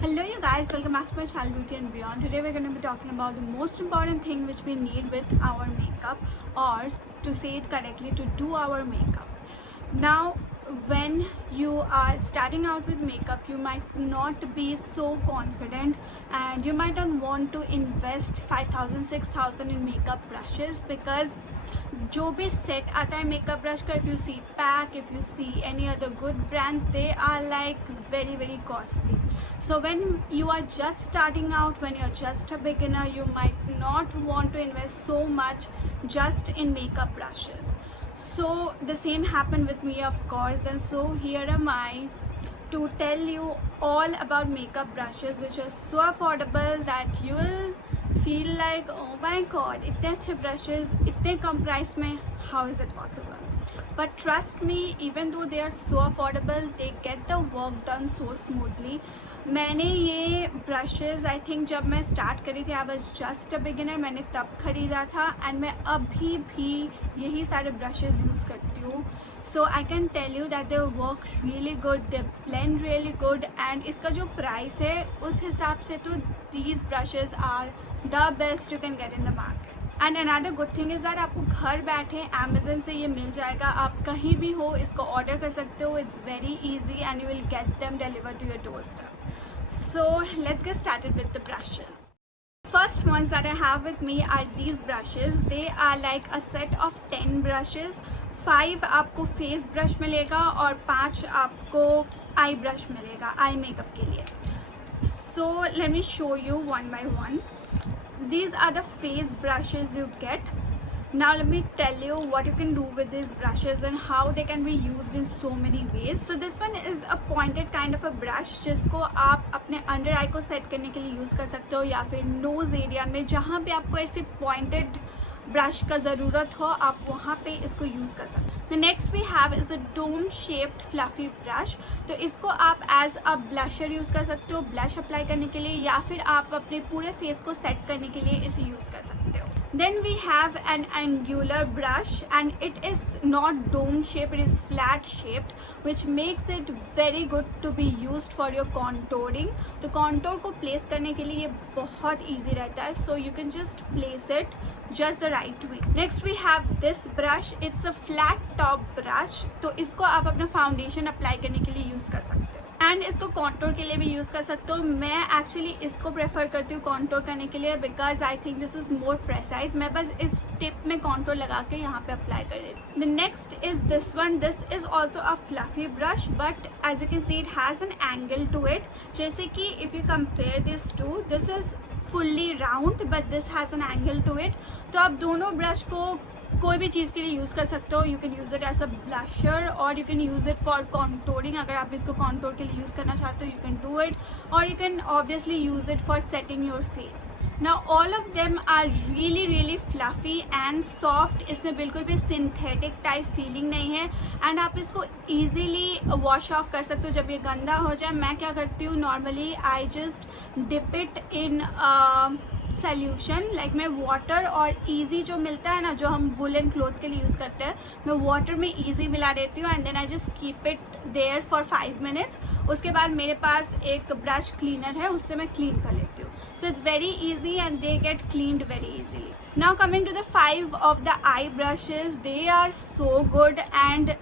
Hello you guys, welcome back to my channel Beauty and Beyond. Today we're going to be talking about the most important thing which we need with our makeup, or to say it correctly, to do our makeup. Now when you are starting out with makeup, you might not be so confident and you might not want to invest 5,000 6,000 in makeup brushes, because जो भी set आता है makeup brush का, if you see pack, if you see any other good brands, they are like very costly. So when you are just starting out, when you're just a beginner, you might not want to invest so much just in makeup brushes. So the same happened with me, of course, and so here am I to tell you all about makeup brushes which are so affordable that you will feel like, oh my god, इतने अच्छे brushes इतने कम price में, how is it possible? But trust me, even though they are so affordable, they get the work done so smoothly. मैंने ये brushes I think जब मैं start करी थी, I was just a beginner, मैंने तब ख़रीदा था एंड मैं अभी भी यही सारे ब्रशेज़ यूज़ करती हूँ. So I can tell you that they work really good, they blend really good, and इसका जो प्राइस है उस हिसाब से तो these brushes are the best you can get in the market. And another good thing is that आपको घर बैठे अमेजन से ये मिल जाएगा, आप कहीं भी हो इसको ऑर्डर कर सकते हो. It's very easy and you will get them deliver to your doorstep. So let's get started with the brushes. First ones that I have with me are these brushes. They are like a set of 10 brushes. 5 आपको face brush मिलेगा और 5 आपको I brush मिलेगा eye makeup के लिए. So let me show you one by one. These are the face brushes you get. Now let me tell you what you can do with these brushes and how they can be used in so many ways. So this one is a pointed kind of a brush जिसको आप अपने under आई को set करने के लिए use कर सकते हो, या फिर नोज़ एरिया में जहाँ पे आपको ऐसे पॉइंटेड ब्रश का ज़रूरत हो, आप वहाँ पे इसको यूज़ कर सकते हो. The next we have is the dome shaped fluffy brush. तो इसको आप एज अ ब्लशर यूज़ कर सकते हो, ब्लश अप्लाई करने के लिए, या फिर आप अपने पूरे फेस को सेट करने के लिए इसे यूज़ कर सकते हो. Then we have an angular brush and it is not dome shaped, it is flat shaped, which makes it very good to be used for your contouring. तो contour को place करने के लिए ये बहुत easy रहता है, so you can just place it just the right way. Next we have this brush. It's a flat top brush. तो इसको आप अपना foundation apply करने के लिए use कर सकते हो, एंड इसको कॉन्टोर के लिए भी यूज़ कर सकते हो. मैं एक्चुअली इसको प्रेफर करती हूँ कॉन्टोर करने के लिए, because I think this is more precise. मैं बस इस टिप में कॉन्टोर लगा के यहाँ पे अप्लाई कर देती हूँ. The next is this one. This is also a fluffy brush, but as you can see it has an angle to it. जैसे कि if you compare this to, this is fully round but this has an angle to it. तो आप दोनों brush को कोई भी चीज़ के लिए यूज़ कर सकते हो. You can use it as a blusher और you can use it for contouring. अगर आप इसको कॉन्टोर के लिए यूज़ करना चाहते हो, यू कैन डू इट, और you can obviously use it for setting your face. Now all of them are really fluffy and soft. इसमें बिल्कुल भी सिंथेटिक टाइप फीलिंग नहीं है, एंड आप इसको ईजीली वॉश ऑफ कर सकते हो जब ये गंदा हो जाए. मैं क्या करती हूँ, normally I just dip it in solution, like मैं वाटर और ईजी जो मिलता है ना, जो हम वुलन क्लोथ्स के लिए यूज़ करते हैं, मैं वाटर में ईजी मिला देती हूँ and then I just keep it there for 5 minutes. उसके बाद मेरे पास एक ब्रश क्लीनर है, उससे मैं क्लीन कर लेती हूँ. So it's very easy and they get cleaned very easily. Now coming to the 5 of the eye brushes, they are so good, and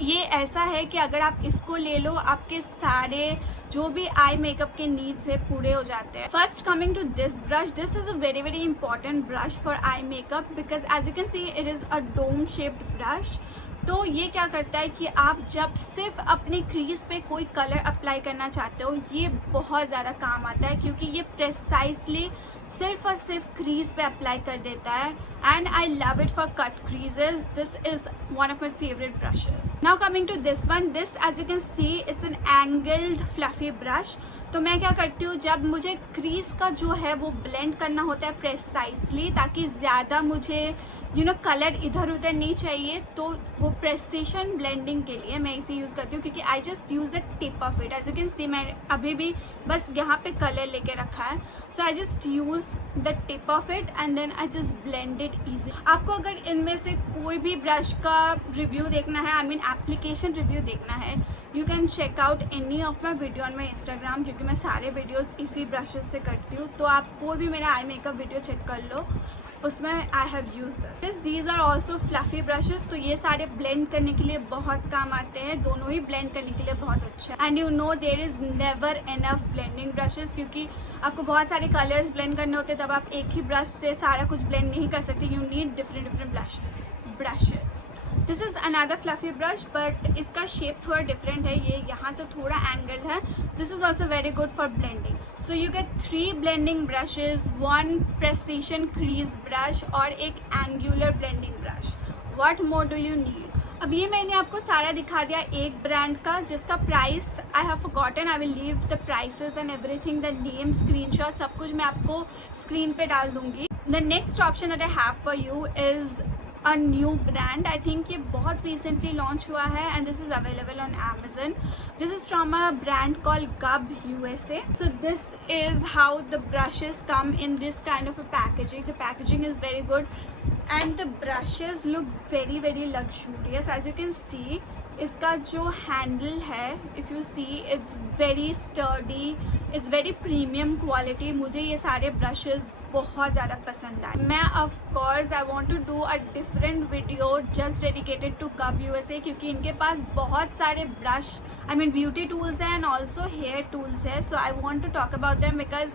ये ऐसा है कि अगर आप इसको ले लो, आपके सारे जो भी आई मेकअप के नीड्स है पूरे हो जाते हैं. First coming to this brush, this is a very important brush for eye makeup, because as you can see it is a dome shaped brush. तो ये क्या करता है कि आप जब सिर्फ अपने क्रीज पे कोई कलर अप्लाई करना चाहते हो, ये बहुत ज़्यादा काम आता है, क्योंकि ये प्रेसाइजली सिर्फ और सिर्फ क्रीज पे अप्लाई कर देता है. And I love it for cut creases. This is one of my favourite brushes. Now coming to this one, this as you can see it's an angled fluffy brush. तो मैं क्या करती हूँ, जब मुझे क्रीज का जो है वो ब्लेंड करना होता है प्रेसाइजली, ताकि ज़्यादा मुझे कलर इधर उधर नहीं चाहिए, तो वो प्रेसिशन ब्लेंडिंग के लिए मैं इसे यूज़ करती हूँ, क्योंकि I just use the tip of it. As you can see मैं अभी भी बस यहाँ पे कलर लेके रखा है, so I just use the tip of it and then I just blend it easy. आपको अगर इनमें से कोई भी ब्रश का रिव्यू देखना है, I mean एप्लीकेशन रिव्यू देखना है, you can check out any of my video on my Instagram, क्योंकि मैं सारे वीडियोस इसी ब्रशेस से करती हूँ. तो आप कोई भी मेरा आई मेकअप वीडियो चेक कर लो, उसमें I have use this. These are also fluffy brushes. तो ये सारे ब्लेंड करने के लिए बहुत काम आते हैं, दोनों ही ब्लेंड करने के लिए बहुत अच्छा है. And you know there is never enough blending brushes, क्योंकि आपको बहुत सारे कलर्स ब्लेंड करने होते हैं, तब आप एक ही ब्रश से सारा कुछ ब्लेंड नहीं कर सकते. You need different brushes. This is another fluffy brush, but इसका शेप थोड़ा डिफरेंट है. ये यहाँ से थोड़ा एंगल है. This is also very good for blending. So you get 3 blending brushes, 1 precision crease brush और एक angular blending brush. What more do you need? अब ये मैंने आपको सारा दिखा दिया एक ब्रांड का, जिसका price I have forgotten. I will leave the prices and everything, the name, screenshot, सब कुछ मैं आपको स्क्रीन पे डाल दूँगी. The next option that I have for you is a new brand. I think ये बहुत recently launch हुआ है and this is available on Amazon. This is from a brand called Gub USA. So this is how the brushes come in this kind of a packaging. The packaging is very good and the brushes look very very luxurious. As you can see, इसका जो handle है, if you see, it's very sturdy, it's very premium quality. मुझे ये सारे brushes बहुत ज़्यादा पसंद आए. मैं of course I want to do a different video just dedicated to gub USA, क्योंकि इनके पास बहुत सारे brush, I mean beauty tools हैं एंड ऑल्सो हेयर टूल्स है. So I want to talk about them because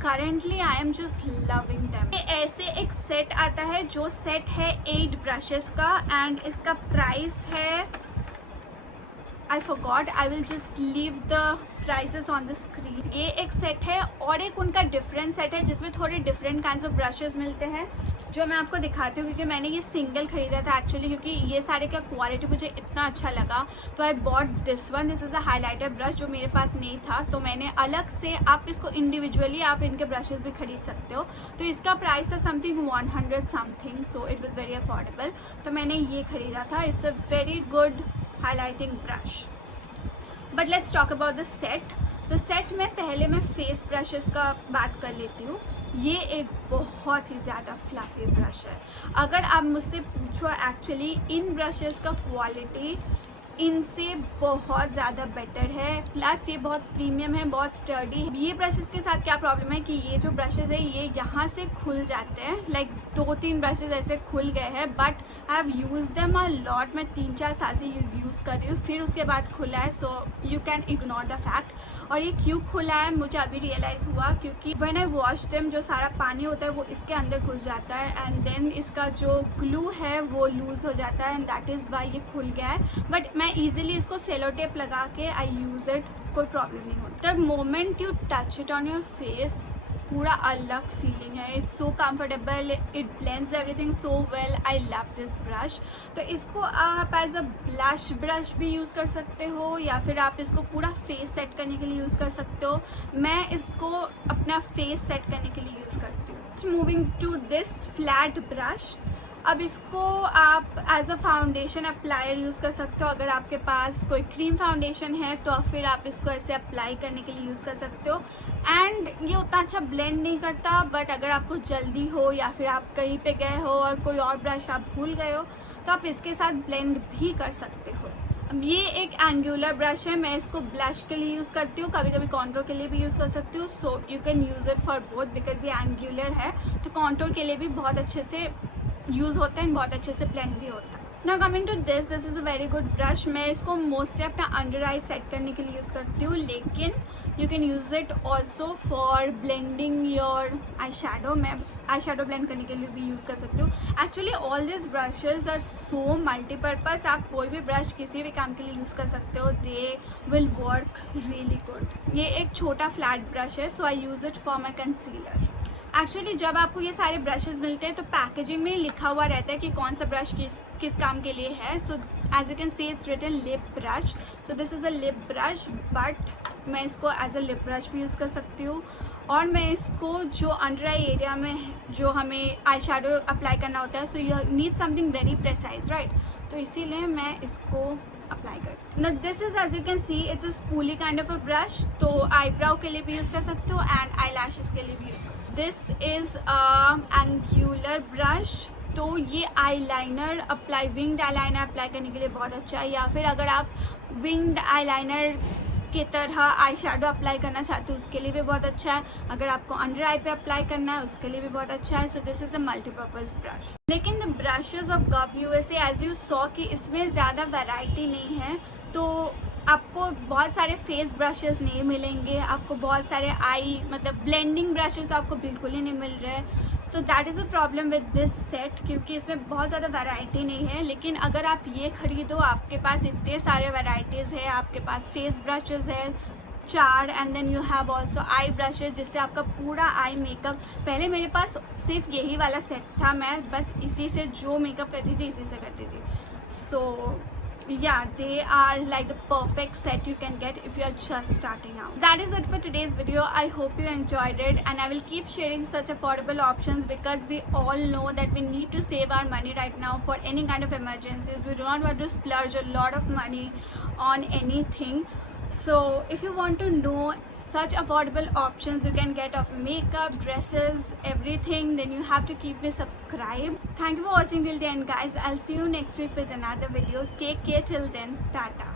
currently I am just loving them. ये ऐसे एक सेट आता है, जो सेट है 8 ब्रशेस का एंड इसका प्राइस है, I forgot, I will just leave the prices on the screen. ये एक सेट है और एक उनका डिफरेंट सेट है जिसमें थोड़े डिफरेंट काइंड्स ऑफ ब्रशेस मिलते हैं, जो मैं आपको दिखाती हूँ. क्योंकि मैंने ये सिंगल खरीदा था एक्चुअली, क्योंकि ये सारे का क्वालिटी मुझे इतना अच्छा लगा, तो I bought this one. This is a highlighter brush जो मेरे पास नहीं था, तो मैंने अलग से, आप इसको इंडिविजुअली आप इनके ब्रशेस भी खरीद सकते हो. तो इसका प्राइस था something 100 something, so it was very affordable. तो मैंने ये खरीदा था. It's a very good highlighting brush. But let's talk about the set. तो सेट में पहले मैं फेस ब्रशेस का बात कर लेती हूँ. ये एक बहुत ही ज़्यादा फ्लफी ब्रश है. अगर आप मुझसे पूछो एक्चुअली, इन ब्रशेस का क्वालिटी इनसे बहुत ज़्यादा बेटर है, प्लस ये बहुत प्रीमियम है, बहुत स्टर्डी. ये ब्रशेस के साथ क्या प्रॉब्लम है कि ये जो ब्रशेस है ये यहाँ से खुल जाते हैं, लाइक 2-3 ब्रशेस ऐसे खुल गए हैं, but I have use them a lot. मैं 3-4 साल से यूज़ कर रही हूँ, फिर उसके बाद खुला है. So you can ignore the fact. और ये क्यों खुला है मुझे अभी रियलाइज़ हुआ, क्योंकि व्हेन आई वॉश देम जो सारा पानी होता है वो इसके अंदर घुस जाता है एंड देन इसका जो ग्लू है वो लूज़ हो जाता है एंड दैट इज़ वाई ये खुल गया है. बट मैं ईजिली इसको सेलो टेप लगा के आई यूज़ इट, कोई प्रॉब्लम नहीं होता. The moment you touch it on your face, पूरा अलग फीलिंग है. It's so comfortable, it blends everything so well. I love this brush. तो इसको आप एज अ ब्लश ब्रश भी यूज़ कर सकते हो या फिर आप इसको पूरा फेस सेट करने के लिए यूज़ कर सकते हो. मैं इसको अपना फेस सेट करने के लिए यूज़ करती हूँ. Moving to this flat brush. अब इसको आप as a foundation applier use कर सकते हो. अगर आपके पास कोई क्रीम फाउंडेशन है तो फिर आप इसको ऐसे अप्लाई करने के लिए यूज़ कर सकते हो. एंड ये उतना अच्छा ब्लेंड नहीं करता, बट अगर आपको जल्दी हो या फिर आप कहीं पे गए हो और कोई और ब्रश आप भूल गए हो तो आप इसके साथ ब्लेंड भी कर सकते हो. अब ये एक एंगुलर ब्रश है. मैं इसको ब्लश के लिए यूज़ करती हूँ, कभी कभी कॉन्टोर के लिए भी यूज़ कर सकती हूँ. So you can use it for both because ये एंगुलर है, तो कॉन्टोर के लिए भी बहुत अच्छे से यूज़ होता है, बहुत अच्छे से ब्लेंड भी होता है. Now coming to this is a very good brush. मैं इसको मोस्टली अपना अंडर आई सेट करने के लिए यूज़ करती हूँ, लेकिन you can use it also for blending your eye shadow. मैं आई शेडो ब्लेंड करने के लिए भी यूज़ कर सकती हूँ. Actually all this brushes are so multipurpose. आप कोई भी ब्रश किसी भी काम के लिए यूज़ कर सकते हो. They will work really good. ये एक छोटा फ्लैट ब्रश है, so I use it for my concealer. Actually जब आपको ये सारे ब्रशेज़ मिलते हैं तो पैकेजिंग में लिखा हुआ रहता है कि कौन सा ब्रश किस काम के लिए है. So as you can see it's written lip brush. So this is a lip brush, but मैं इसको एज अ लिप ब्रश भी यूज़ कर सकती हूँ. और मैं इसको जो अंडर आई एरिया में जो हमें आई शेडो अप्लाई करना होता है, so you need something very precise, right. तो इसीलिए मैं इसको अप्लाई कर। ना this is as you can see it's a spooly kind of a brush, तो आईब्राउ के लिए भी यूज़ कर सकते हो एंड आई लैशेस के लिए भी यूज़ कर सकते हो। दिस इज एंगुलर ब्रश, तो ये eyeliner apply, winged eyeliner apply करने के लिए बहुत अच्छा है, या फिर अगर आप विंग्ड आईलाइनर की तरह आई शेडो अप्लाई करना चाहते हो उसके लिए भी बहुत अच्छा है। अगर आपको अंडर आई पे अप्लाई करना है उसके लिए भी बहुत अच्छा है। सो this is a multipurpose brush. लेकिन द ब्रशेज़ ऑफ गप यूएसए एज यू सॉ कि इसमें ज़्यादा वैरायटी नहीं है, तो आपको बहुत सारे फेस ब्रशेज़ नहीं मिलेंगे, आपको बहुत सारे आई मतलब ब्लेंडिंग ब्रशेज़ तो आपको बिल्कुल ही नहीं मिल रहे हैं। So that is a problem with this set, क्योंकि इसमें बहुत ज़्यादा वैरायटी नहीं है। लेकिन अगर आप ये खरीदो, आपके पास इतने सारे वैरायटीज़ है, आपके पास फेस ब्रशेज़ है 4 and then you have also eye brushes, जिससे आपका पूरा आई मेकअप, पहले मेरे पास सिर्फ यही वाला सेट था, मैं बस इसी से जो मेकअप करती थी इसी से करती थी। सो yeah, they are like the perfect set you can get if you are just starting out. That is it for today's video. I hope you enjoyed it, and I will keep sharing such affordable options because we all know that we need to save our money right now for any kind of emergencies. We do not want to splurge a lot of money on anything. So if you want to know such affordable options you can get of makeup, dresses, everything, then you have to keep me subscribed. Thank you for watching till the end, guys. I'll see you next week with another video. Take care till then. Tata.